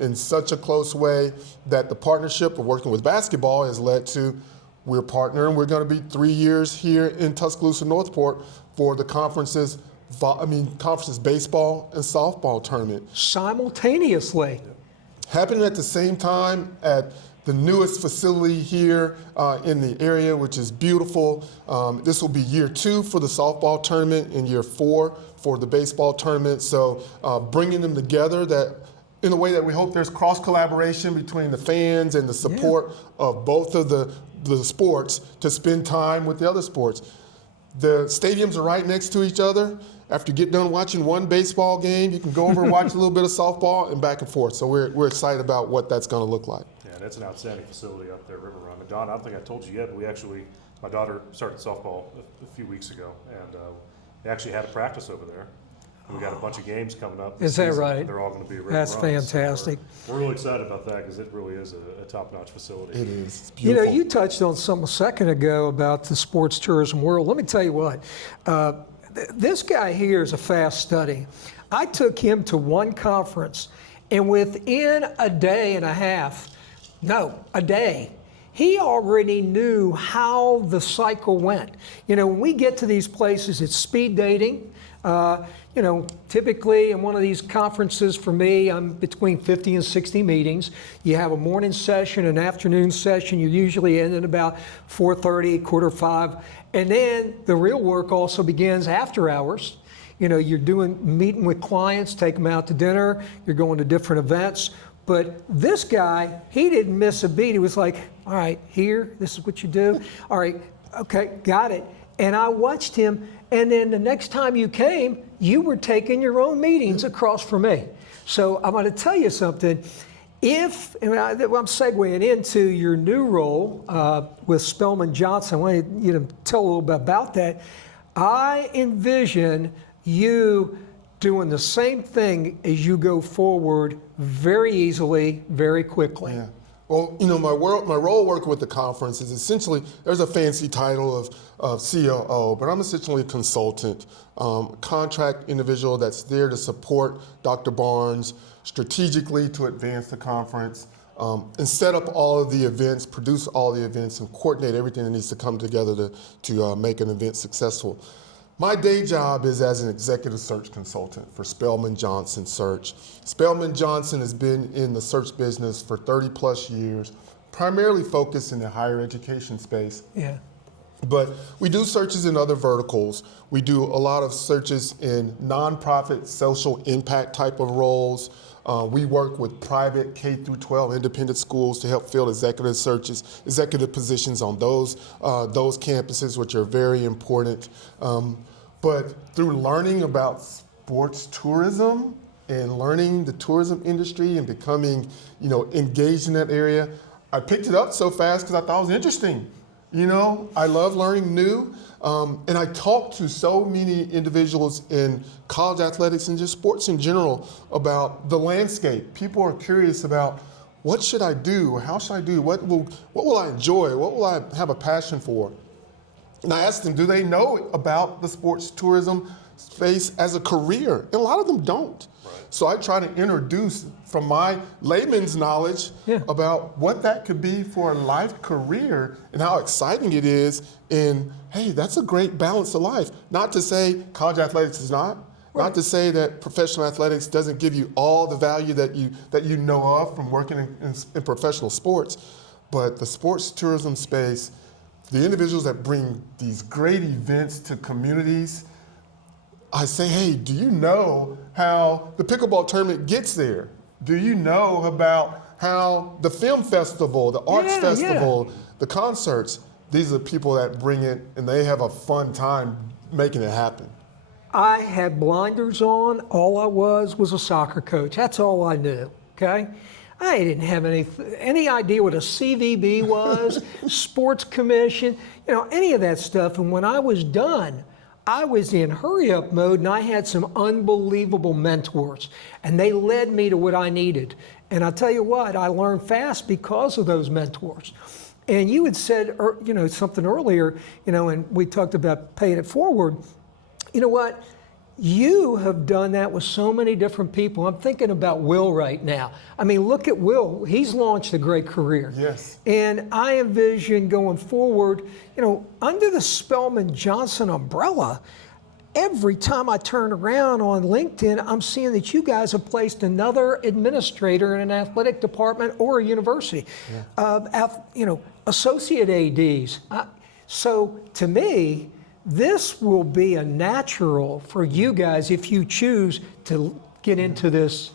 in such a close way that the partnership of working with basketball has led to we're partnering. We're going to be 3 years here in Tuscaloosa, Northport for the conference's baseball and softball tournament. Simultaneously. Happening at the same time at the newest facility here in the area, which is beautiful. This will be year 2 for the softball tournament and year 4 for the baseball tournament. So bringing them together in a way that we hope there's cross collaboration between the fans and the support of both of the sports to spend time with the other sports. The stadiums are right next to each other. After you get done watching one baseball game, you can go over and watch a little bit of softball and back and forth. So we're excited about what that's going to look like. Yeah, and it's an outstanding facility up there, River Run. And Don, I don't think I told you yet, but my daughter started softball a few weeks ago, and they actually had a practice over there. We got a bunch of games coming up. Is that right? They're all going to be River That's Runs. fantastic. So we're really excited about that because it really is a top-notch facility. It is. It's beautiful. You touched on something a second ago about the sports tourism world. Let me tell you what. This guy here is a fast study. I took him to one conference, and within a day and a half, he already knew how the cycle went. You know, when we get to these places, it's speed dating. You know, typically in one of these conferences for me, I'm between 50 and 60 meetings. You have a morning session, an afternoon session. You usually end at about 4:30, 4:45. And then the real work also begins after hours. You know, you're meeting with clients, take them out to dinner, you're going to different events. But this guy, he didn't miss a beat. He was like, all right, here, this is what you do. All right, okay, got it. And I watched him, and then the next time you came, you were taking your own meetings across from me. So I'm going to tell you something. I'm segueing into your new role with Spelman Johnson. I want you to tell a little bit about that. I envision you doing the same thing as you go forward very easily, very quickly. Yeah. Well, you know, my role working with the conference is essentially, there's a fancy title of COO, but I'm essentially a consultant, contract individual that's there to support Dr. Barnes strategically to advance the conference, and set up all of the events, produce all the events, and coordinate everything that needs to come together to make an event successful. My day job is as an executive search consultant for Spelman Johnson Search. Spelman Johnson has been in the search business for 30 plus years, primarily focused in the higher education space. Yeah. But we do searches in other verticals. We do a lot of searches in nonprofit, social impact type of roles. We work with private K through 12 independent schools to help fill executive searches, executive positions on those campuses, which are very important. But through learning about sports tourism and learning the tourism industry and becoming, you know, engaged in that area, I picked it up so fast because I thought it was interesting. You know, I love learning new. And I talk to so many individuals in college athletics and just sports in general about the landscape. People are curious about, what should I do? How should I do? What will I enjoy? What will I have a passion for? And I asked them, do they know about the sports tourism space as a career? And a lot of them don't. Right. So I try to introduce from my layman's knowledge about what that could be for a life career and how exciting it is. And hey, that's a great balance of life. Not to say college athletics is not. Right. Not to say that professional athletics doesn't give you all the value that you know of from working in professional sports. But the sports tourism space, the individuals that bring these great events to communities, I say, hey, do you know how the pickleball tournament gets there? Do you know about how the film festival, the arts festival, the concerts, these are the people that bring it and they have a fun time making it happen. I had blinders on. All I was a soccer coach. That's all I knew, okay? I didn't have any idea what a CVB was, sports commission, you know, any of that stuff. And when I was done, I was in hurry-up mode, and I had some unbelievable mentors, and they led me to what I needed. And I'll tell you what, I learned fast because of those mentors. And you had said, you know, something earlier, you know, and we talked about paying it forward. You know what? You have done that with so many different people. I'm thinking about Will right now. I mean, look at Will. He's launched a great career. Yes. And I envision going forward, you know, under the Spelman Johnson umbrella, every time I turn around on LinkedIn, I'm seeing that you guys have placed another administrator in an athletic department or a university, you know, associate ADs. So to me, this will be a natural for you guys if you choose to get into this.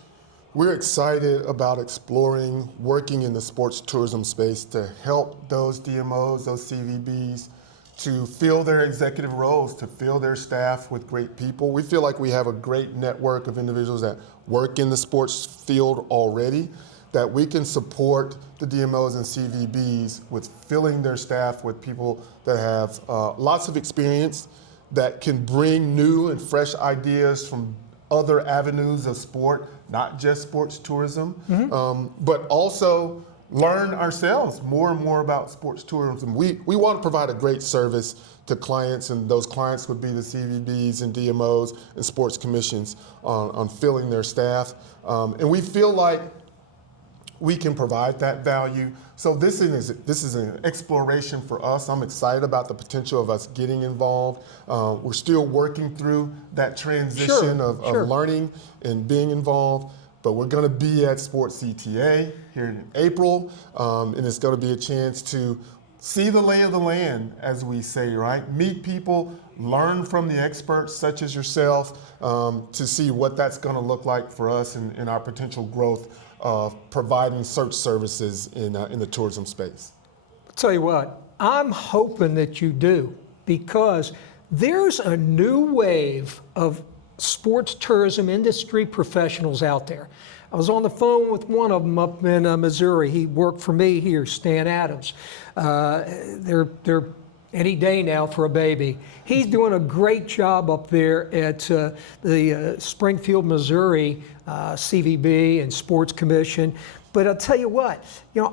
We're excited about exploring working in the sports tourism space to help those DMOs, those CVBs, to fill their executive roles, to fill their staff with great people. We feel like we have a great network of individuals that work in the sports field already, that we can support the DMOs and CVBs with filling their staff with people that have lots of experience, that can bring new and fresh ideas from other avenues of sport, not just sports tourism, but also learn ourselves more and more about sports tourism. We want to provide a great service to clients, and those clients would be the CVBs and DMOs and sports commissions on filling their staff. And we feel like we can provide that value. So this is an exploration for us. I'm excited about the potential of us getting involved. We're still working through that transition of learning and being involved. But we're going to be at Sports CTA here in April, and it's going to be a chance to see the lay of the land, as we say, right? Meet people, learn from the experts such as yourself, to see what that's going to look like for us in our potential growth of providing search services in the tourism space. I'll tell you what, I'm hoping that you do, because there's a new wave of sports tourism industry professionals out there. I was on the phone with one of them up in Missouri. He worked for me here, Stan Adams. They're any day now for a baby. He's doing a great job up there at the Springfield, Missouri CVB and Sports Commission. But I'll tell you what,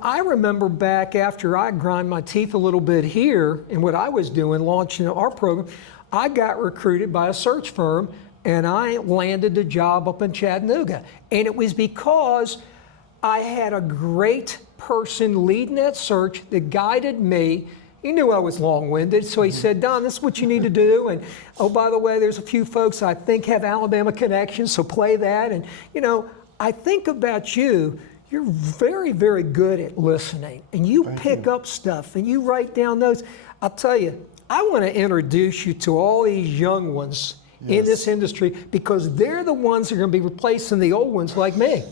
I remember back after I grind my teeth a little bit here in what I was doing, launching our program, I got recruited by a search firm and I landed a job up in Chattanooga. And it was because I had a great person leading that search that guided me. He knew I was long-winded, so he said, Don, this is what you need to do. And, oh, by the way, there's a few folks I think have Alabama connections, so play that. And, I think about you. You're very, very good at listening. And you pick up stuff and you write down notes. I'll tell you, I want to introduce you to all these young ones in this industry, because they're the ones that are going to be replacing the old ones like me.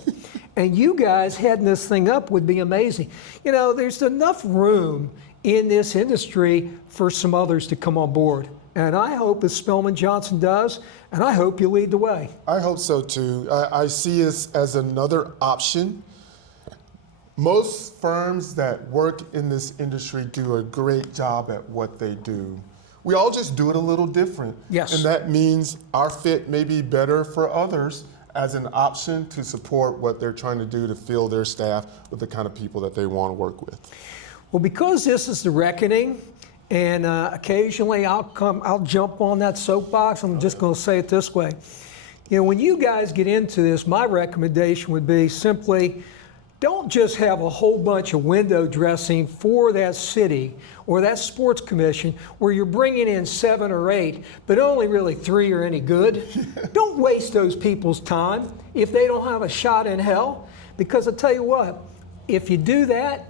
And you guys heading this thing up would be amazing. There's enough room in this industry for some others to come on board. And I hope, as Spelman Johnson does, and I hope you lead the way. I hope so too. I see us as another option. Most firms that work in this industry do a great job at what they do. We all just do it a little different. Yes. And that means our fit may be better for others as an option to support what they're trying to do to fill their staff with the kind of people that they want to work with. Well, because this is the reckoning, and occasionally I'll jump on that soapbox. I'm just going to say it this way. When you guys get into this, my recommendation would be simply, don't just have a whole bunch of window dressing for that city or that sports commission where you're bringing in 7 or 8, but only really 3 are any good. Don't waste those people's time if they don't have a shot in hell, because I'll tell you what, if you do that,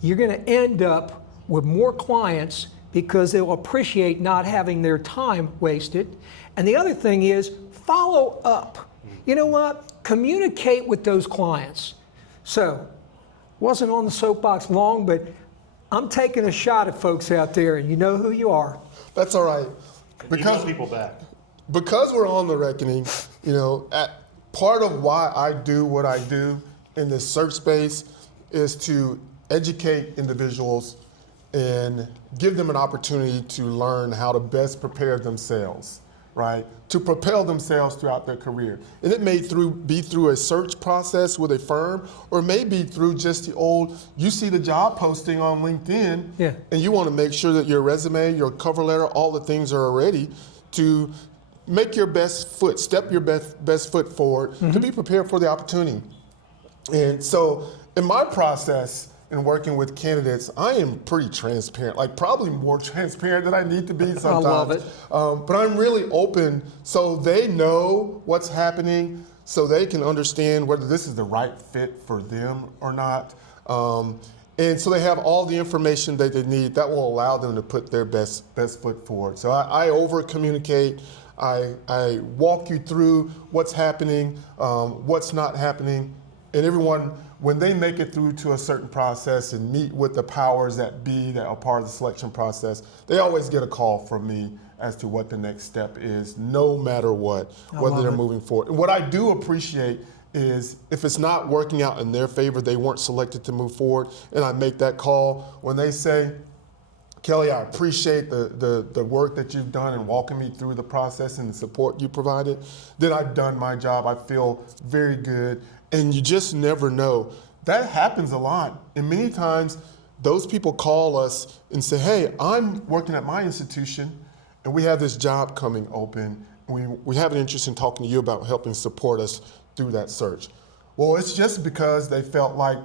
you're going to end up with more clients because they'll appreciate not having their time wasted. And the other thing is, follow up. You know what? Communicate with those clients. So, wasn't on the soapbox long, but I'm taking a shot at folks out there, and you know who you are. That's all right. Because people back. Because we're on the reckoning, part of why I do what I do in this search space is to educate individuals and give them an opportunity to learn how to best prepare themselves, right? To propel themselves throughout their career. And it may be through a search process with a firm, or maybe through just the old, you see the job posting on LinkedIn, and you want to make sure that your resume, your cover letter, all the things are ready to make your best foot, step your best foot forward, to be prepared for the opportunity. And so in my process, in working with candidates, I am pretty transparent, like probably more transparent than I need to be sometimes. I love it. But I'm really open so they know what's happening, so they can understand whether this is the right fit for them or not. And so they have all the information that they need that will allow them to put their best foot forward. So I over-communicate. I walk you through what's happening, what's not happening, and everyone, when they make it through to a certain process and meet with the powers that be that are part of the selection process, they always get a call from me as to what the next step is, no matter what, whether they're moving forward. And what I do appreciate is if it's not working out in their favor, they weren't selected to move forward, and I make that call, when they say, Kelly, I appreciate the work that you've done in walking me through the process and the support you provided, then I've done my job. I feel very good. And you just never know. That happens a lot. And many times, those people call us and say, hey, I'm working at my institution, and we have this job coming open. We have an interest in talking to you about helping support us through that search. Well, it's just because they felt like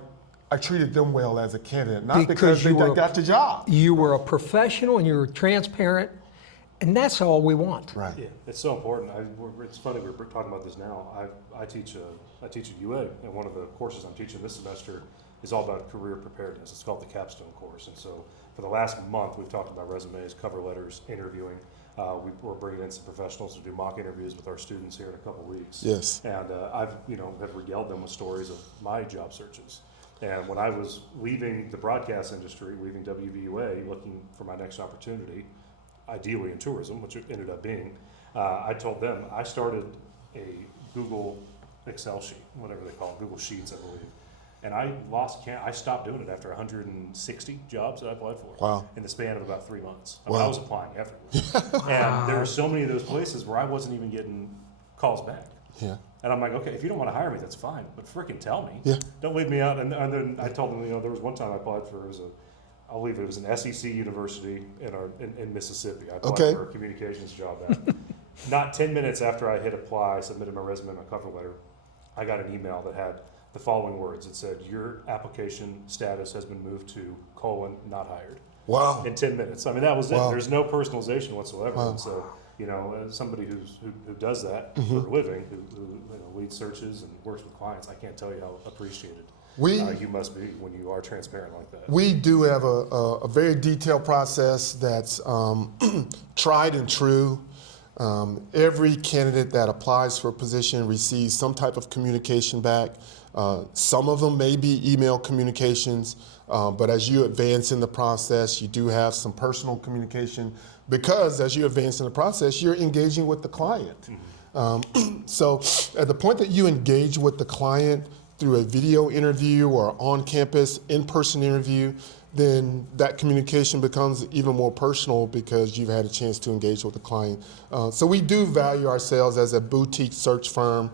I treated them well as a candidate, not because you they were got the job. You were a professional and you were transparent, and that's all we want. Right. Yeah, it's so important. It's funny we're talking about this now. I teach at UA, and one of the courses I'm teaching this semester is all about career preparedness. It's called the Capstone course, and so for the last month we've talked about resumes, cover letters, interviewing. We're bringing in some professionals to do mock interviews with our students here in a couple weeks. Yes. And I've have regaled them with stories of my job searches. And when I was leaving the broadcast industry, leaving WVUA, looking for my next opportunity, ideally in tourism, which it ended up being, I told them I started a Google Excel sheet, whatever they call it, Google Sheets, I believe. And I lost count. I stopped doing it after 160 jobs that I applied for. Wow. In the span of about 3 months. I mean, Wow. I was applying everywhere. And there were so many of those places where I wasn't even getting calls back. Yeah. And I'm like, okay, if you don't want to hire me, that's fine, but freaking tell me. Yeah. Don't leave me out. And then I told them, there was one time I applied for, I believe it was an SEC university in Mississippi. I applied Okay. for a communications job at. Not 10 minutes after I hit apply, I submitted my resume and my cover letter, I got an email that had the following words. It said, your application status has been moved to : not hired. Wow. In 10 minutes. I mean, that was it. Wow. There's no personalization whatsoever. Wow. And so, as somebody who does that for a living, who leads searches and works with clients, I can't tell you how appreciated you must be when you are transparent like that. We do have a very detailed process that's tried and true. Every candidate that applies for a position receives some type of communication back. Some of them may be email communications, but as you advance in the process, you do have some personal communication because as you advance in the process, you're engaging with the client. So at the point that you engage with the client through a video interview or on-campus, in-person interview, then that communication becomes even more personal because you've had a chance to engage with the client. So we do value ourselves as a boutique search firm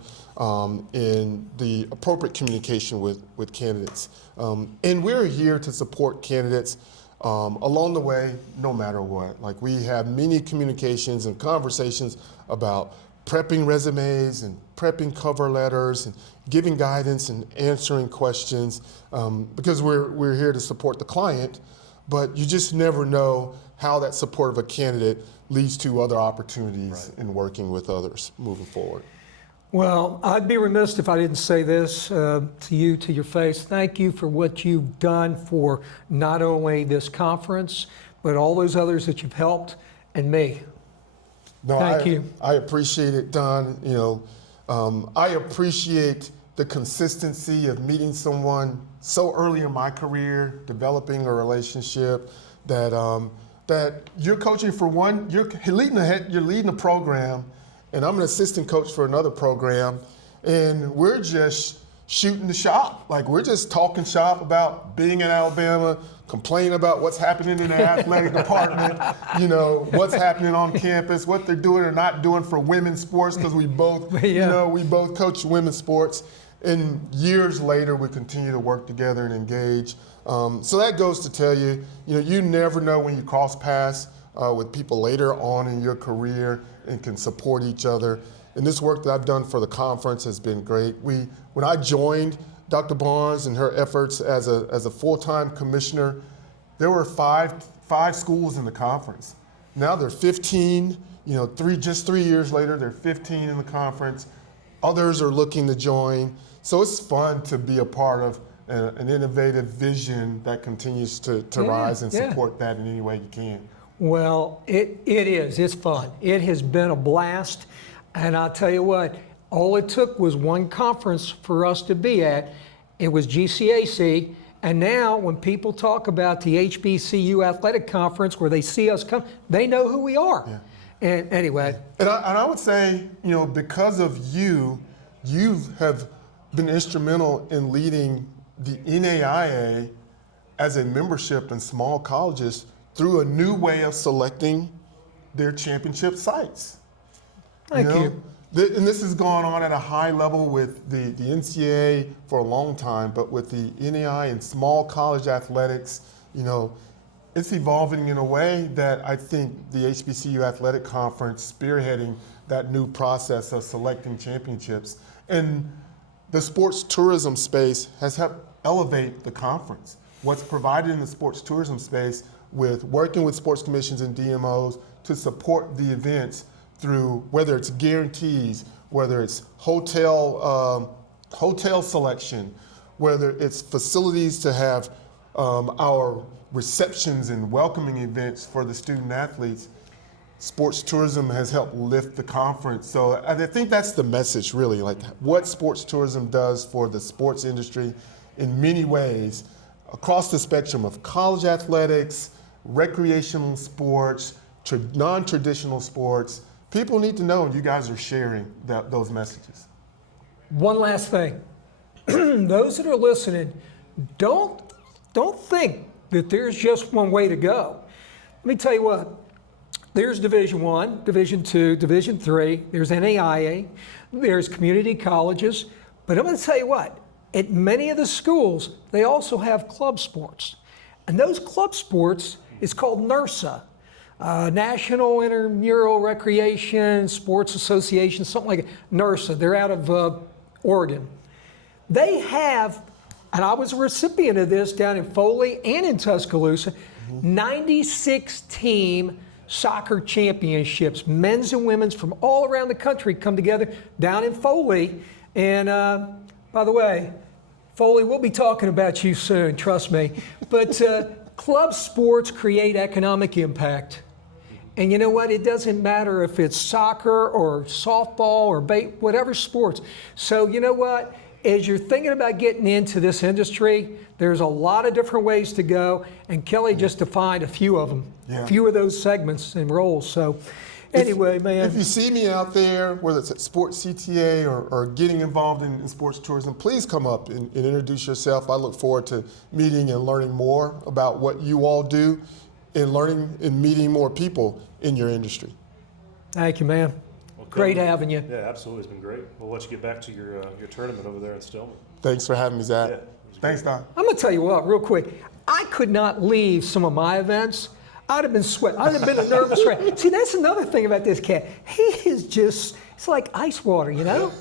in the appropriate communication with candidates. And we're here to support candidates along the way, no matter what. Like we have many communications and conversations about prepping resumes and prepping cover letters and giving guidance and answering questions because we're here to support the client, but you just never know how that support of a candidate leads to other opportunities in working with others moving forward. Well, I'd be remiss if I didn't say this to you to your face. Thank you for what you've done for not only this conference, but all those others that you've helped and me. No, Thank you. I appreciate it, Don. I appreciate the consistency of meeting someone so early in my career, developing a relationship that you're coaching for one, you're leading a program, and I'm an assistant coach for another program, and we're just shooting the shop. Like we're just talking shop about being in Alabama, complaining about what's happening in the athletic department, what's happening on campus, what they're doing or not doing for women's sports, because we both, we both coach women's sports. And years later, we continue to work together and engage. So that goes to tell you, you never know when you cross paths with people later on in your career and can support each other. And this work that I've done for the conference has been great. When I joined Dr. Barnes and her efforts as a full-time commissioner, there were five schools in the conference. Now there are 15, just 3 years later, there are 15 in the conference. Others are looking to join. So it's fun to be a part of an innovative vision that continues to rise and support that in any way you can. Well, it is. It's fun. It has been a blast. And I'll tell you what, all it took was one conference for us to be at. It was GCAC. And now when people talk about the HBCU athletic conference where they see us come, they know who we are. Yeah. And anyway. And I would say, because of you have been instrumental in leading the NAIA as a membership in small colleges through a new way of selecting their championship sites. Thank you. And this has gone on at a high level with the NCAA for a long time, but with the NAI and small college athletics, it's evolving in a way that I think the HBCU Athletic Conference spearheading that new process of selecting championships. And the sports tourism space has helped elevate the conference. What's provided in the sports tourism space with working with sports commissions and DMOs to support the events through whether it's guarantees, whether it's hotel selection, whether it's facilities to have our receptions and welcoming events for the student athletes. Sports tourism has helped lift the conference. So I think that's the message, really, like what sports tourism does for the sports industry in many ways across the spectrum of college athletics, recreational sports, non-traditional sports. People need to know, and you guys are sharing those messages. One last thing. Those that are listening, don't think that there's just one way to go. Let me tell you what. There's Division I, Division II, Division III, there's NAIA, there's community colleges, but I'm going to tell you what, at many of the schools, they also have club sports. And those club sports is called NIRSA, National Intramural Recreation Sports Association, something like that. NIRSA, they're out of Oregon. They have, and I was a recipient of this down in Foley and in Tuscaloosa, 96-team soccer championships, men's and women's from all around the country come together down in Foley. And by the way, Foley, we'll be talking about you soon, trust me. But club sports create economic impact. And you know what? It doesn't matter if it's soccer or softball or whatever sports. So you know what? As you're thinking about getting into this industry, there's a lot of different ways to go, and Kelly just defined a few of them, a few of those segments and roles. So anyway, man. If you see me out there, whether it's at Sports CTA or getting involved in sports tourism, please come up and introduce yourself. I look forward to meeting and learning more about what you all do and learning and meeting more people in your industry. Thank you, man. Great having you. Yeah, absolutely. It's been great. We'll let you get back to your tournament over there in Stillman. Thanks for having me, Zach. Yeah, thanks, Don. I'm going to tell you what, real quick. I could not leave some of my events. I'd have been sweating. I'd have been a nervous wreck. See, that's another thing about this cat. He is just, it's like ice water, you know?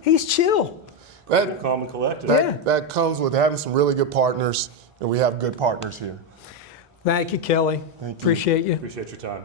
He's chill. Calm and collected. That comes with having some really good partners, and we have good partners here. Thank you, Kelly. Thank you. Appreciate you. Appreciate your time.